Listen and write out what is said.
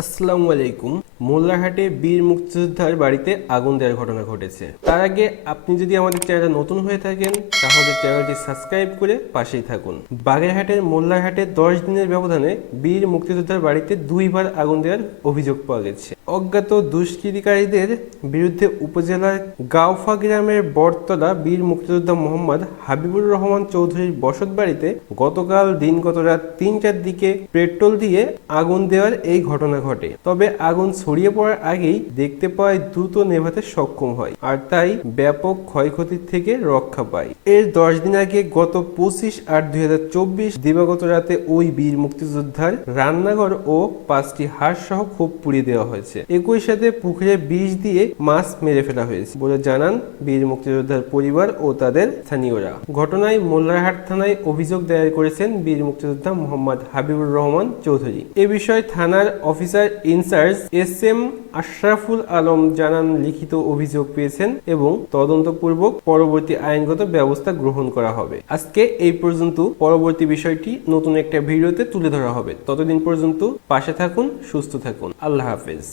আসসালামু আলাইকুম। মোল্লারহাটে বীর মুক্তিযোদ্ধার বাড়িতে আগুন দেওয়ার ঘটনা ঘটেছে। তার আগে আপনি যদি আমাদের চ্যানেলটা নতুন হয়ে থাকেন, তাহলে চ্যানেলটি সাবস্ক্রাইব করে পাশেই থাকুন। বাগেরহাটের মোল্লারহাটে দশ দিনের ব্যবধানে বীর মুক্তিযোদ্ধার বাড়িতে দুইবার আগুন দেওয়ার অভিযোগ পাওয়া গেছে। অজ্ঞাত দুষ্কৃতিকারীদের বিরুদ্ধে উপজেলার গাওফা গ্রামের বটতলা বীর মুক্তিযোদ্ধা মোহাম্মদ হাবিবুর রহমান চৌধুরীর বসত বাড়িতে গতকাল দিনগত রাত তিনটার দিকে পেট্রোল দিয়ে আগুন দেওয়ার এই ঘটনা ঘটে। তবে আগুন ছড়িয়ে পড়ার আগেই দেখতে পায় দ্রুত নেভাতে সক্ষম হয় আর তাই ব্যাপক ক্ষয়ক্ষতির থেকে রক্ষা পায়। এর দশ দিন আগে গত পঁচিশ আট দুই হাজার চব্বিশ দিবাগত রাতে ওই বীর মুক্তিযোদ্ধার রান্নাঘর ও পাঁচটি হাঁস সহ খুব পুড়িয়ে দেওয়া হয়েছে। একই সাথে পুকুরে বিষ দিয়ে মাছ মেরে ফেলা হয়েছে বলে জানান বীর মুক্তিযোদ্ধার পরিবার ও তাদের স্থানীয়রা। ঘটনায় মোল্লারহাট থানায় অভিযোগ দায়ের করেছেন বীর মুক্তিযোদ্ধা মোহাম্মদ হাবিবুর রহমান চৌধুরী। এ বিষয়ে থানার officer in charge S M Ashraful Alam জানান লিখিত অভিযোগ পেয়েছেন এবং তদন্তপূর্বক পরবর্তী আইনগত ব্যবস্থা গ্রহণ করা হবে। আজকে এই পর্যন্ত পরবর্তী বিষয়টি নতুন একটা ভিডিওতে তুলে ধরা হবে। ততদিন পর্যন্ত পাশে থাকুন, সুস্থ থাকুন। আল্লাহ হাফেজ।